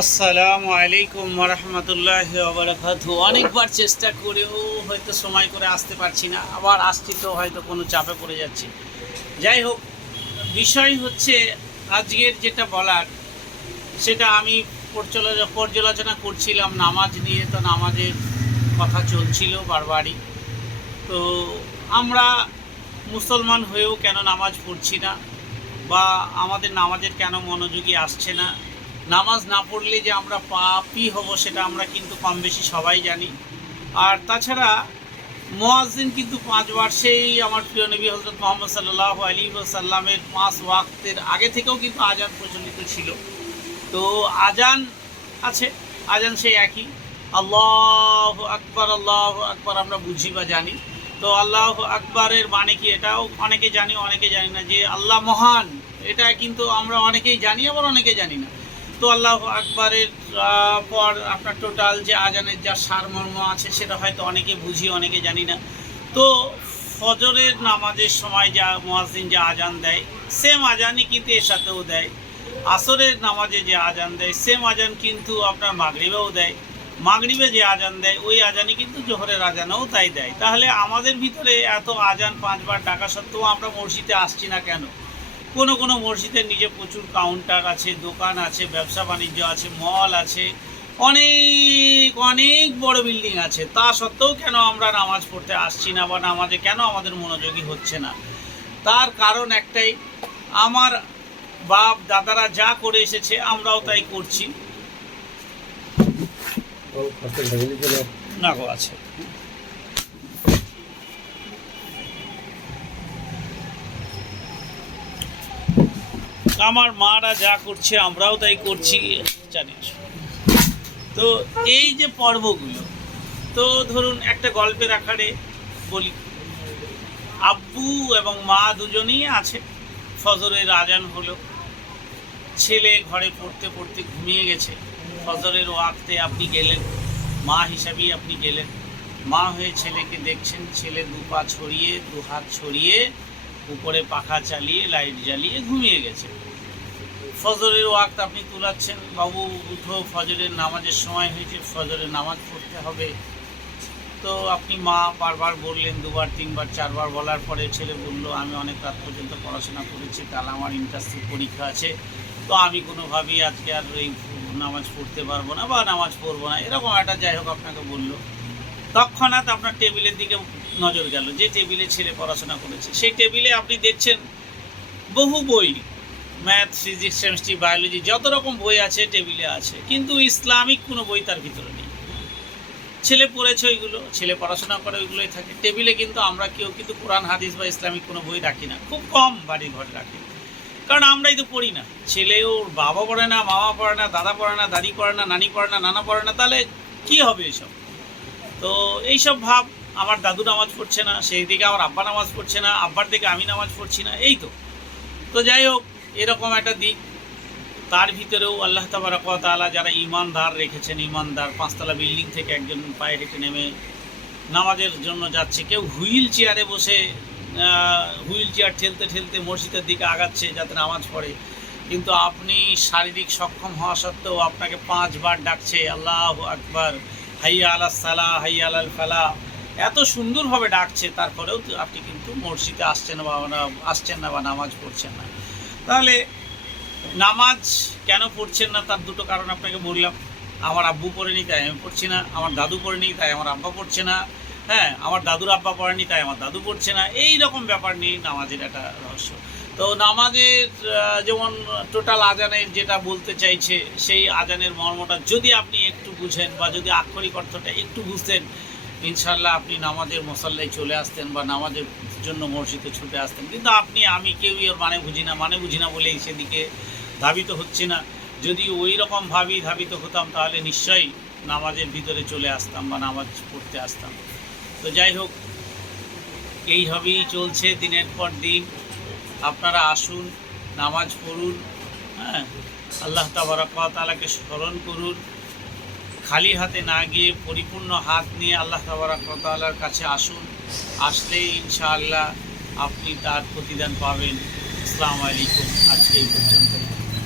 আসসালামু আলাইকুম রহমতুল্লাহ বারাকাতু। অনেকবার চেষ্টা করেও হয়তো সময় করে আসতে পারছি না, আবার আসছি তো হয়তো কোনো চাপে পড়ে যাচ্ছি। যাই হোক, বিষয় হচ্ছে আজকের যেটা বলার, সেটা আমি পর্যালোচনা করছিলাম, নামাজ নিয়ে তো নামাজের কথা চলছিল বারবারই। তো আমরা মুসলমান হয়েও কেন নামাজ পড়ছি না? বা আমাদের নামাজের কেন মনোযোগী আসছে না? নামাজ না পড়লে যে আমরা পাপই হব সেটা আমরা কিন্তু কম বেশি সবাই জানি। আর তাছাড়া মোয়াজিন কিন্তু পাঁচবার সেই আমার প্রিয় নবী হজরত মোহাম্মদ সাল্লাহ আলী সাল্লামের পাঁচ ওয়াক্তের আগে থেকেও কিন্তু আজান প্রচলিত ছিল। তো আজান আছে আজান সেই একই। আল্লাহ আকবর আল্লাহ আকবর আমরা বুঝি বা জানি। তো আল্লাহ আকবরের মানে কি এটাও অনেকে জানি অনেকে জানি না যে আল্লাহ মহান। এটা কিন্তু আমরা অনেকেই জানি, আবার অনেকে জানি না। তো আল্লাহ আকবরের পর আপনার টোটাল যে আজানের যা সারমর্ম আছে সেটা হয়তো অনেকে বুঝি, অনেকে জানি না। তো ফজরের নামাজের সময় যা মোয়াজিন যে আজান দেয় সেম আজানই কিন্তু এর সাথেও দেয়। আসরের নামাজে যে আজান দেয় সেম আজান কিন্তু আপনার মাগরিবেও দেয়। মাগরিবে যে আজান দেয়, ওই আজানই কিন্তু জোহরের আজানও তাই দেয়। তাহলে আমাদের ভিতরে এত আজান পাঁচবার ডাকা সত্ত্বেও আমরা মসজিদে আসছি না কেন? কোনো কোনো মসজিদের নিজে প্রচুর কাউন্টার আছে, দোকান আছে, ব্যবসা বাণিজ্য আছে মল আছে, অনেক অনেক বড় বিল্ডিং আছে। তা সত্ত্বেও কেন আমরা নামাজ পড়তে আসছি না বা নামাজে কেন আমাদের মনোযোগী হচ্ছে না? তার কারণ একটাই, আমার বাপ, দাদারা যা করে এসেছে আমরাও তাই করছি। না আছে। আমার মারা যা করছে, আমরাও তাই করছি জানি তো এই যে পর্বগুলো, তো ধরুন একটা গল্পের আকারে বলি। আব্বু এবং মা দুজনেই আছে ফজরের আজান হলো। ছেলে ঘরে পড়তে পড়তে ঘুমিয়ে গেছে। ফজরের ওয়াক্তে আপনি গেলেন, মা হিসাবেই আপনি গেলেন। মা হয়ে ছেলেকে দেখছেন, ছেলে দু পা ছড়িয়ে, দু হাত ছড়িয়ে, উপরে পাখা চালিয়ে, লাইট জ্বালিয়ে ঘুমিয়ে গেছে। ফজরের ওয়াক্ত আপনি তুলাচ্ছেন, বাবু উঠো, ফজরের নামাজের সময় হয়েছে, ফজরের নামাজ পড়তে হবে। তো আপনি মা বারবার বললেন, দুবার, তিনবার, চারবার বলার পরে ছেলে বলল, আমি অনেক রাত পর্যন্ত পড়াশোনা করেছি, তাহলে আমার ইন্টার্নশিপ পরীক্ষা আছে। তো আমি কোনোভাবেই আজকে আর এই নামাজ পড়তে পারব না বা নামাজ পড়ব না। এরকম একটা যাই হোক আপনাকে বলল। তৎক্ষণাৎ আপনার টেবিলের দিকে নজর গেল। যে টেবিলে ছেলে পড়াশোনা করেছে, সেই টেবিলে আপনি দেখছেন বহু বই ম্যাথ, ফিজিক্স, কেমিস্ট্রি, বায়োলজি যত রকম বই আছে, টেবিলে আছে, কিন্তু ইসলামিক কোনো বই তার ভিতরে নেই। ছেলে পড়েছে ওইগুলো, ছেলে পড়াশোনা করে ওইগুলোই থাকে। টেবিলে কিন্তু আমরা কেউ কিন্তু কোরআন, হাদিস বা ইসলামিক কোনো বই রাখি না, খুব কম বাড়ি ঘরে রাখি। কারণ আমরাই তো পড়ি না। ছেলে ওর বাবা পড়ে না, মামা পড়ে না, দাদা পড়ে না, দাদি পড়ে না, নানি পড়ে না, নানা পড়ে না, তাহলে কি হবে এসব? তো এইসব ভাব, আমার দাদু নামাজ পড়ছে না, সেই দিকে আমার আব্বা নামাজ পড়ছে না, আব্বার দিকে আমি নামাজ পড়ছি না, এই তো। তো যাই হোক এরকম একটা দিক। তার ভিতরেও আল্লাহ তালা যারা ইমানদার রেখেছেন ইমানদার পাঁচতলা বিল্ডিং থেকে একজন পায়ে হেঁটে নেমে নামাজের জন্য যাচ্ছে, কেউ হুইল চেয়ারে বসে হুইল চেয়ার ঠেলতে ঠেলতে মসজিদের দিকে আগাচ্ছে যাতে নামাজ পড়ে। কিন্তু আপনি শারীরিক সক্ষম হওয়া সত্ত্বেও আপনাকে পাঁচবার ডাকছে, আল্লাহ আকবার, হাইয়া আলা সালা, হাইয়া আলাল ফালা। এত সুন্দরভাবে ডাকছে, তারপরেও আপনি কিন্তু মসজিদে আসছেন বা আসছেন না বা নামাজ পড়ছেন না। তাহলে নামাজ কেন পড়ছেন না? তার দুটো কারণ আপনাকে বললাম। আমার আব্বু পড়েনি, তাই আমি পড়ছি না। আমার দাদু পড়েনি, তাই আমার আব্বা পড়ছে না। হ্যাঁ আমার দাদুর আব্বা পড়েনি, তাই আমার দাদু পড়ছে না। এই রকম ব্যাপার নিয়ে নামাজের একটা রহস্য। তো নামাজের যেমন টোটাল আজানের যেটা বলতে চাইছে, সেই আজানের মর্মটা যদি আপনি একটু বুঝেন বা যদি আক্ষরিক অর্থটা একটু বুঝতেন ইনশাল্লাহ আপনি নামাজের মশাল্লায় চলে আসতেন বা নামাজের জন্য মসজিদে ছুটে আসতেন। কিন্তু আপনি, আমি কেউই ওর মানে বুঝি না মানে বুঝি না বলেই সেদিকে ধাবিত হচ্ছে না। যদি ওই রকম ভাবি ধাবিত হতাম, তাহলে নিশ্চয়ই নামাজের ভিতরে চলে আসতাম বা নামাজ পড়তে আসতাম। তো যাই হোক, এইভাবেই চলছে দিনের পর দিন। আপনারা আসুন, নামাজ পড়ুন হ্যাঁ? আল্লাহ তাবারকালাকে স্মরণ করুন। খালি হাতে না গিয়ে পরিপূর্ণ হাত নিয়ে আল্লাহ তাবারকালার কাছে আসুন। আসলেই ইনশাআল্লাহ আপনি তার প্রতিদান পাবেন। আসসালামু আলাইকুম আজকে এই পর্যন্ত